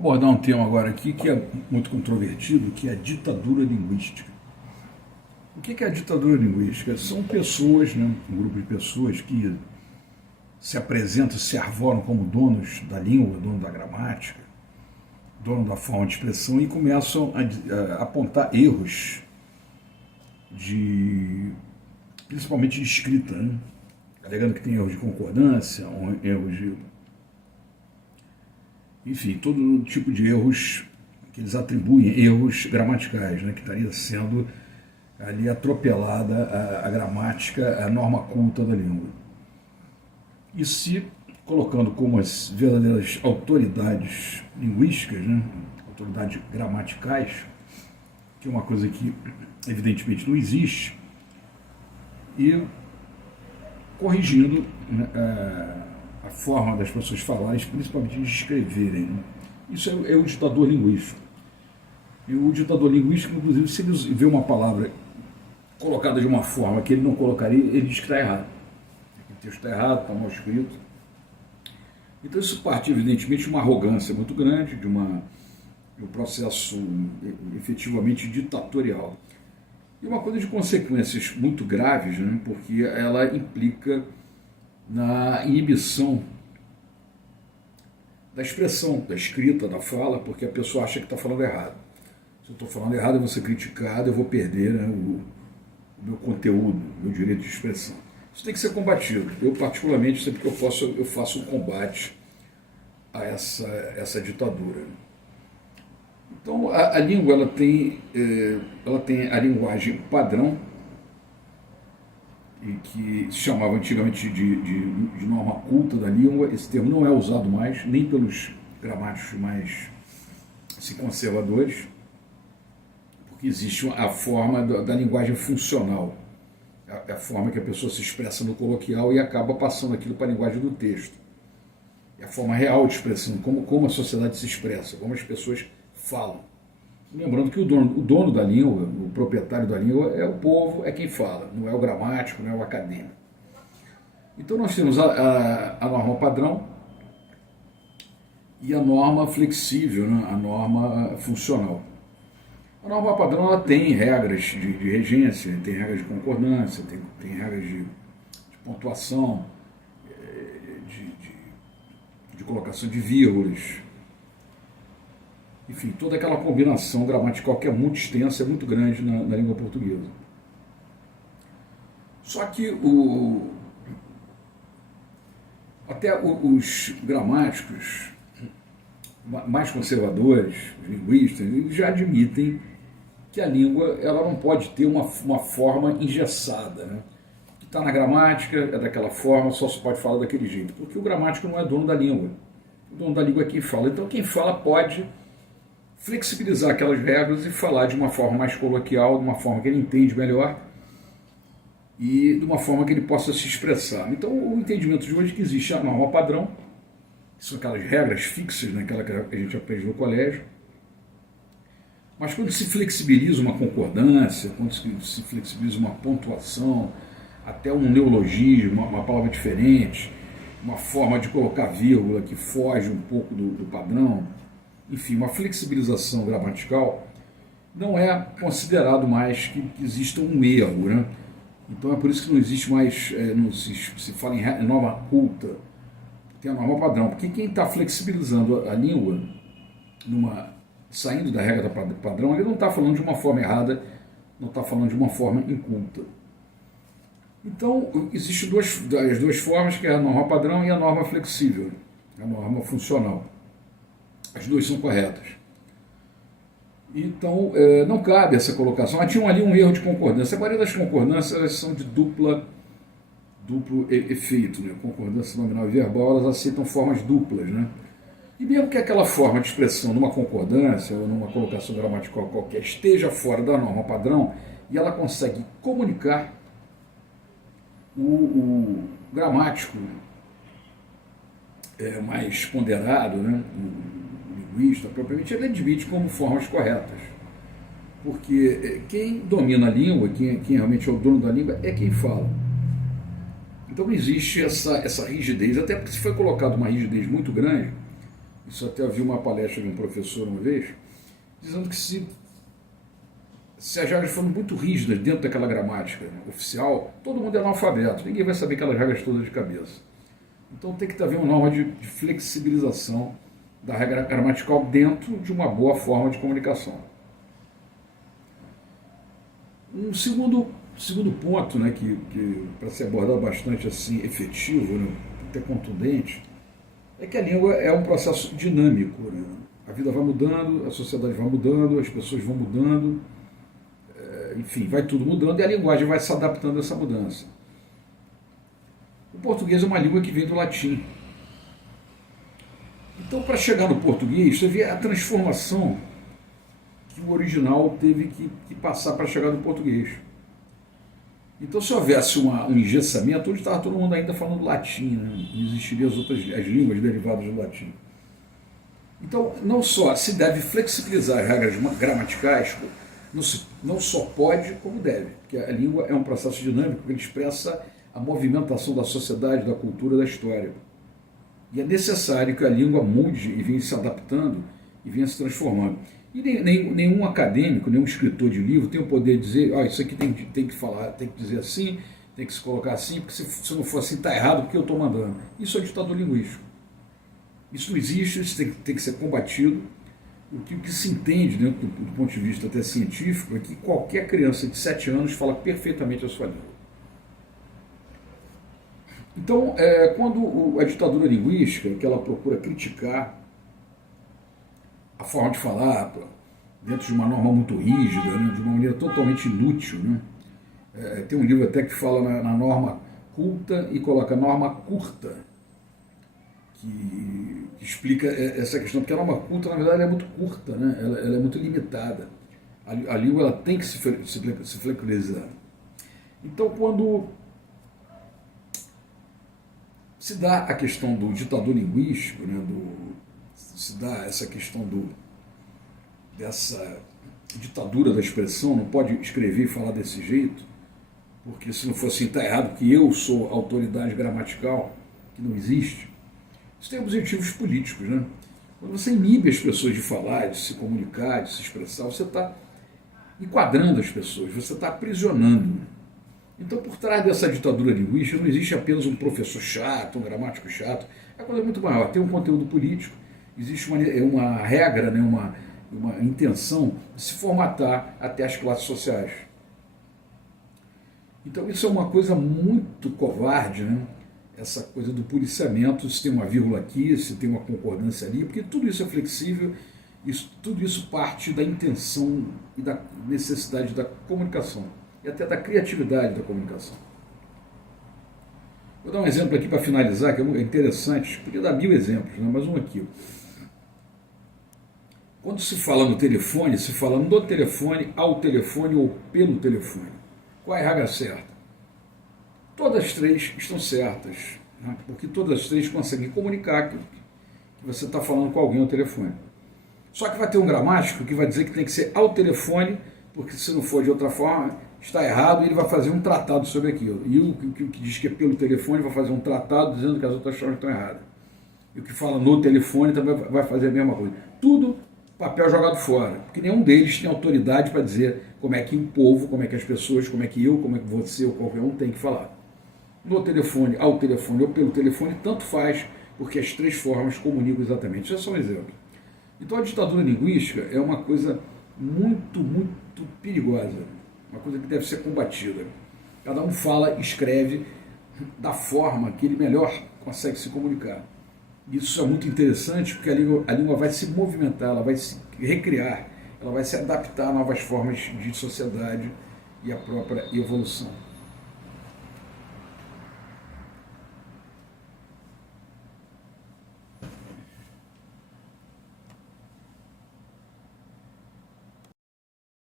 Vou abordar um tema agora aqui que é muito controvertido, que é a ditadura linguística. O que é a ditadura linguística? São pessoas, né, um grupo de pessoas que se apresentam, se arvoram como donos da língua, dono da gramática, dono da forma de expressão e começam a apontar erros, principalmente de escrita, né? Alegando que tem erros de concordância, erros de... Enfim, todo tipo de erros que eles atribuem, erros gramaticais, né? Que estaria sendo ali atropelada a gramática, a norma culta da língua. E se colocando como as verdadeiras autoridades linguísticas, né? Autoridades gramaticais, que é uma coisa que evidentemente não existe, e corrigindo, né, a forma das pessoas falarem, principalmente de escreverem, né? Isso é o ditador linguístico. E o ditador linguístico, inclusive, se ele vê uma palavra colocada de uma forma que ele não colocaria, ele diz que está errado. O texto está errado, está mal escrito. Então isso parte, evidentemente, de uma arrogância muito grande, de um processo efetivamente ditatorial. E uma coisa de consequências muito graves, né, porque ela implica na inibição da expressão, da escrita, da fala, porque a pessoa acha que está falando errado. Se eu estou falando errado, eu vou ser criticado, eu vou perder, né, o meu conteúdo, o meu direito de expressão. Isso tem que ser combatido. Eu, particularmente, sempre que eu posso, eu faço um combate a essa ditadura. Então, a língua ela tem a linguagem padrão, e que se chamava antigamente de norma culta da língua. Esse termo não é usado mais, nem pelos gramáticos mais conservadores, porque existe a forma da linguagem funcional, a forma que a pessoa se expressa no coloquial e acaba passando aquilo para a linguagem do texto. É a forma real de expressão, como a sociedade se expressa, como as pessoas falam. Lembrando que o dono da língua, o proprietário da língua, é o povo, é quem fala, não é o gramático, não é o acadêmico. Então nós temos a norma padrão e a norma flexível, né? A norma funcional. A norma padrão ela tem regras de regência, tem regras de concordância, tem regras de pontuação, de colocação de vírgulas. Enfim, toda aquela combinação gramatical que é muito extensa, é muito grande na língua portuguesa. Só que até os gramáticos mais conservadores, os linguistas, eles já admitem que a língua ela não pode ter uma forma engessada, né? Que está na gramática, é daquela forma, só se pode falar daquele jeito, porque o gramático não é dono da língua. O dono da língua é quem fala. Então quem fala pode flexibilizar aquelas regras e falar de uma forma mais coloquial, de uma forma que ele entende melhor e de uma forma que ele possa se expressar. Então o entendimento de hoje é que existe a norma padrão, que são aquelas regras fixas, né, aquela que a gente aprende no colégio, mas quando se flexibiliza uma concordância, quando se flexibiliza uma pontuação, até um neologismo, uma palavra diferente, uma forma de colocar vírgula que foge um pouco do padrão, enfim, uma flexibilização gramatical, não é considerado mais que exista um erro, né? Então é por isso que não existe mais, não se fala em norma culta, tem a norma padrão, porque quem está flexibilizando a língua, saindo da regra padrão, ele não está falando de uma forma errada, não está falando de uma forma inculta. Então, existem as duas formas, que é a norma padrão e a norma flexível, a norma funcional. As duas são corretas. Então, não cabe essa colocação. Mas tinha ali um erro de concordância. A maioria das concordâncias elas são de duplo efeito, né? Concordância nominal e verbal, elas aceitam formas duplas, né? E mesmo que aquela forma de expressão numa concordância ou numa colocação gramatical qualquer esteja fora da norma padrão e ela consegue comunicar, o gramático mais ponderado, né? O linguista, propriamente, ele admite como formas corretas. Porque quem domina a língua, quem realmente é o dono da língua, é quem fala. Então não existe essa rigidez, até porque se foi colocado uma rigidez muito grande, Isso até eu vi uma palestra de um professor uma vez, dizendo que se as regras forem muito rígidas dentro daquela gramática oficial, todo mundo é analfabeto, ninguém vai saber aquelas regras todas de cabeça. Então tem que haver uma norma de flexibilização da regra gramatical dentro de uma boa forma de comunicação. Um segundo ponto, né, que para ser abordado bastante assim, efetivo, né, até contundente, é que a língua é um processo dinâmico. Né? A vida vai mudando, a sociedade vai mudando, as pessoas vão mudando, enfim, vai tudo mudando e a linguagem vai se adaptando a essa mudança. O português é uma língua que vem do latim. Então, para chegar no português, você vê a transformação que o original teve que passar para chegar no português. Então, se houvesse um engessamento, hoje estava todo mundo ainda falando latim, né? Não existiriam as línguas derivadas do latim. Então, não só se deve flexibilizar as regras gramaticais, não só pode, como deve, porque a língua é um processo dinâmico que ele expressa a movimentação da sociedade, da cultura, da história. E é necessário que a língua mude e venha se adaptando e venha se transformando. E nenhum acadêmico, nenhum escritor de livro tem o poder de dizer, isso aqui tem que falar, tem que dizer assim, tem que se colocar assim, porque se não for assim está errado porque eu estou mandando. Isso é ditador linguístico. Isso não existe, isso tem que ser combatido. O que se entende, dentro do ponto de vista até científico, é que qualquer criança de 7 anos fala perfeitamente a sua língua. Então, quando a ditadura linguística, que ela procura criticar a forma de falar, dentro de uma norma muito rígida, né, de uma maneira totalmente inútil, né? Tem um livro até que fala na norma culta e coloca norma curta, que explica essa questão, porque a norma culta, na verdade, é muito curta, né? Ela é muito limitada. A língua ela tem que se flexibilizar. Então, quando se dá a questão do ditador linguístico, né, se dá essa questão dessa ditadura da expressão, não pode escrever e falar desse jeito, porque se não for assim está errado, que eu sou autoridade gramatical, que não existe. Isso tem objetivos políticos, né? Quando você inibe as pessoas de falar, de se comunicar, de se expressar, você está enquadrando as pessoas, você está aprisionando. Então, por trás dessa ditadura linguística, não existe apenas um professor chato, um gramático chato. A coisa é muito maior. Tem um conteúdo político, existe uma regra, né, uma intenção de se formatar até as classes sociais. Então, isso é uma coisa muito covarde, né? Essa coisa do policiamento, se tem uma vírgula aqui, se tem uma concordância ali, porque tudo isso é flexível, tudo isso parte da intenção e da necessidade da comunicação. E até da criatividade da comunicação. Vou dar um exemplo aqui para finalizar, que é interessante, podia dar 1000 exemplos, né? Mas um aqui. Quando se fala no telefone, se fala no telefone, ao telefone ou pelo telefone. Qual é a regra certa? Todas as três estão certas, né? Porque todas as três conseguem comunicar que você está falando com alguém ao telefone. Só que vai ter um gramático que vai dizer que tem que ser ao telefone, porque se não for de outra forma, está errado, e ele vai fazer um tratado sobre aquilo. E o que diz que é pelo telefone vai fazer um tratado dizendo que as outras formas estão erradas. E o que fala no telefone também vai fazer a mesma coisa. Tudo papel jogado fora, porque nenhum deles tem autoridade para dizer como é que o povo, como é que as pessoas, como é que eu, como é que você ou qualquer um tem que falar. No telefone, ao telefone ou pelo telefone, tanto faz, porque as três formas comunicam exatamente. Isso é só um exemplo. Então a ditadura linguística é uma coisa muito, muito perigosa, uma coisa que deve ser combatida. Cada um fala, escreve da forma que ele melhor consegue se comunicar. Isso é muito interessante porque a língua vai se movimentar, ela vai se recriar, ela vai se adaptar a novas formas de sociedade e a própria evolução.